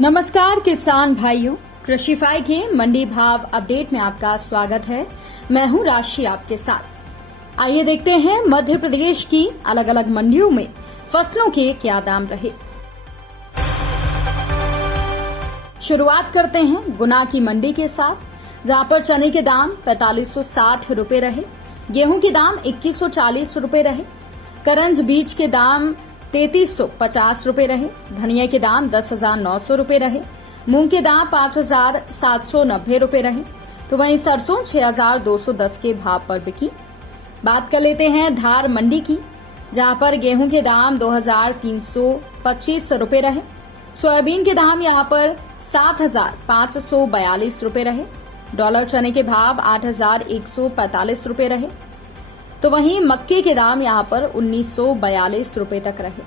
नमस्कार किसान भाइयों, कृषिफाई के मंडी भाव अपडेट में आपका स्वागत है। मैं हूं राशि आपके साथ। आइए देखते हैं मध्य प्रदेश की अलग अलग मंडियों में फसलों के क्या दाम रहे। शुरुआत करते हैं गुना की मंडी के साथ, जहां पर चने के दाम 4560 रुपए रहे, गेहूं के दाम 2140 रुपए रहे, करंज बीज के दाम 3350 रुपए रहे, धनिया के दाम 10,900 रुपए रहे, मूंग के दाम 5,790 रुपए रहे, तो वहीं सरसों 6,210 के भाव पर बिकी। बात कर लेते हैं धार मंडी की, जहां पर गेहूं के दाम 2,325 रुपए रहे, सोयाबीन के दाम यहां पर 7,542 रुपए रहे, डॉलर चने के भाव 8,145 रुपए रहे, तो वहीं मक्के के दाम यहां पर 1,942 रुपए तक रहे।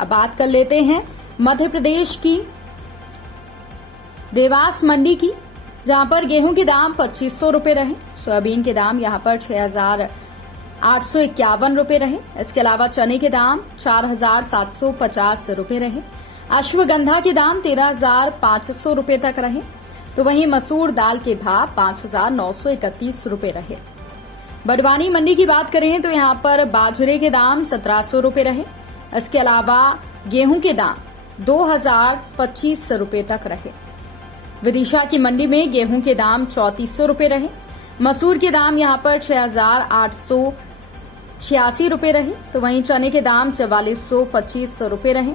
अब बात कर लेते हैं मध्य प्रदेश की देवास मंडी की, जहां पर गेहूं के दाम 2,500 रुपए रहे, सोयाबीन के दाम यहां पर 6,851 रुपए रहे। इसके अलावा चने के दाम 4,750 रुपए रहे, अश्वगंधा के दाम 13,500 रुपए तक रहे, तो वहीं मसूर दाल के भाव 5,931 रुपए रहे। बड़वानी मंडी की बात करें तो यहां पर बाजरे के दाम 1,700 रुपए रहे। इसके अलावा गेहूं के दाम 2,025 रुपए तक रहे। विदिशा की मंडी में गेहूं के दाम 3,400 रुपए रहे, मसूर के दाम यहां पर 6,886 रुपए रहे, तो वहीं चने के दाम 4,425 रुपए रहे।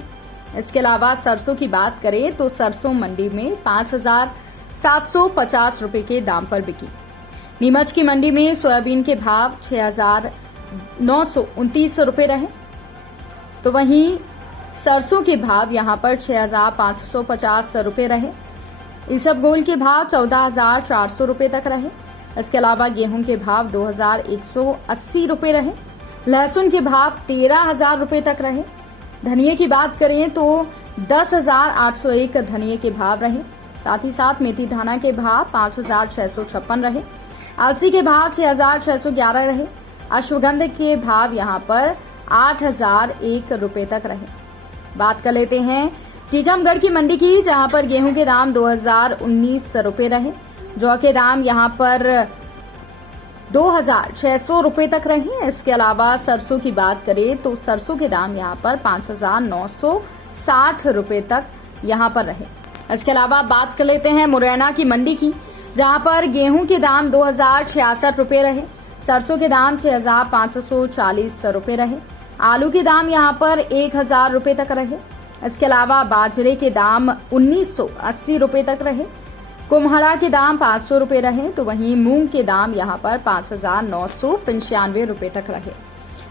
इसके अलावा सरसों की बात करें तो सरसों मंडी में 5,750 रुपए के दाम पर बिकी। नीमच की मंडी में सोयाबीन के भाव 6,929 रुपए रहे, तो वहीं सरसों के भाव यहां पर 6,550 रुपए रहे। इसबगोल के भाव 14,400 रुपए तक रहे। इसके अलावा गेहूं के भाव 2,180 रुपए रहे, लहसुन के भाव 13,000 रुपए तक रहे। धनिये की बात करें तो 10,801 धनिये के भाव रहे। साथ ही साथ मेथी दाना के भाव 5,656 रहे, अलसी के भाव 6,611 रहे, अश्वगंध के भाव यहां पर 8,001 रुपए तक रहे। बात कर लेते हैं टीकमगढ़ की मंडी की, जहां पर गेहूं के दाम 2,019 रुपए रहे, जौ के दाम यहां पर 2,600 रुपए तक रहे। इसके अलावा सरसों की बात करें तो सरसों के दाम यहां पर 5,960 रुपए तक यहां पर रहे। इसके अलावा बात कर लेते हैं मुरैना की मंडी की, जहां पर गेहूं के दाम 2,066 रुपए रहे, सरसों के दाम 6,540 रुपए रहे, आलू के दाम यहां पर 1,000 रुपए तक रहे। इसके अलावा बाजरे के दाम 1,980 रुपए तक रहे, कुम्हड़ा के दाम 500 रुपए रहे, तो वहीं मूंग के दाम यहां पर 5,995 रुपए तक रहे।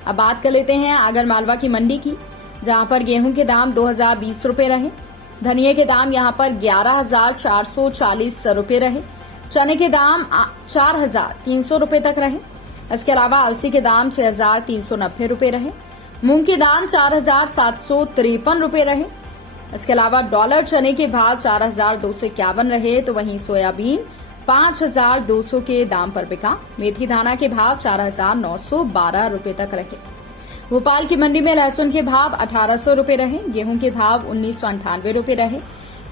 अब बात कर लेते हैं आगरमालवा की मंडी की, जहां पर गेहूं के दाम 2,020 रुपए रहे, धनिये के दाम यहां पर 11,440 रुपए रहे, चने के दाम 4,300 रुपए तक रहे। इसके अलावा अलसी के दाम 6,390 रुपए रहे, मूंग के दाम 4,753 रुपए रहे। इसके अलावा डॉलर चने के भाव 4,251 रहे, तो वहीं सोयाबीन 5,200 के दाम पर बिका। मेथी दाना के भाव 4,912 रुपए तक रहे। भोपाल की मंडी में लहसुन के भाव 1,800 रुपए रहे, गेहूं के भाव 1,998 रुपए रहे,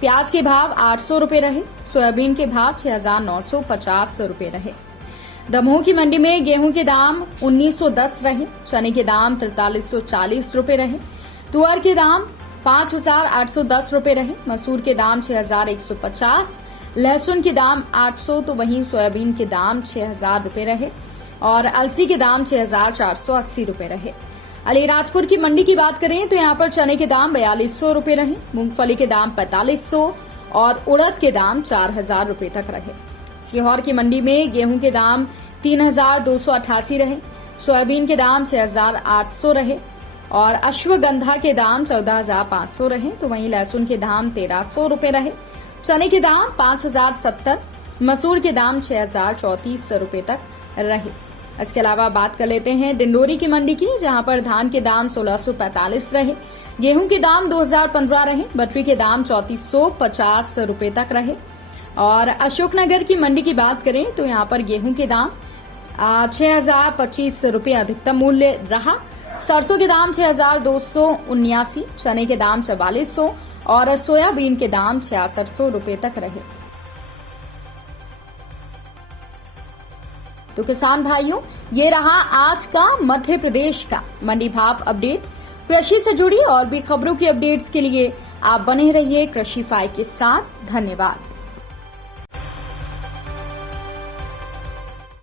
प्याज के भाव 800 रुपए रहे, सोयाबीन के भाव 6,950 रुपए रहे। दमोह की मंडी में गेहूं के दाम 1,910 रहे, चने के दाम 4,340 रुपए रहे, तुअर के दाम 5,810 रुपए रहे, मसूर के दाम 6,150, लहसुन के दाम 800, तो वहीं सोयाबीन के दाम 6,000 रुपए रहे और अलसी के दाम 6,480 रुपए रहे। अलीराजपुर की मंडी की बात करें तो यहां पर चने के दाम 4,200 रुपए रहे, मूंगफली के दाम 4,500 और उड़द के दाम 4,000 रुपए तक रहे। सीहोर की मंडी में गेहूं के दाम 3,288 रहे, सोयाबीन के दाम 6,800 रहे और अश्वगंधा के दाम 14,500 रहे, तो वहीं लहसुन के दाम 1,300 रुपए रहे, चने के दाम 5,070, मसूर के दाम 6,034 रुपए तक रहे। इसके अलावा बात कर लेते हैं डिंडोरी की मंडी की, जहां पर धान के दाम 1,645 रहे, गेहूं के दाम 2,015 रहे, बटरी के दाम 3,450 रुपए तक रहे। और अशोकनगर की मंडी की बात करें तो यहां पर गेहूं के दाम 6,025 रुपए अधिकतम मूल्य रहा, सरसों के दाम 6,279, चने के दाम 4,400 और सोयाबीन के दाम 6600 रुपए तक रहे। तो किसान भाइयों, ये रहा आज का मध्य प्रदेश का मंडी भाव अपडेट। कृषि से जुड़ी और भी खबरों की अपडेट्स के लिए आप बने रहिए कृषि फाई के साथ। धन्यवाद।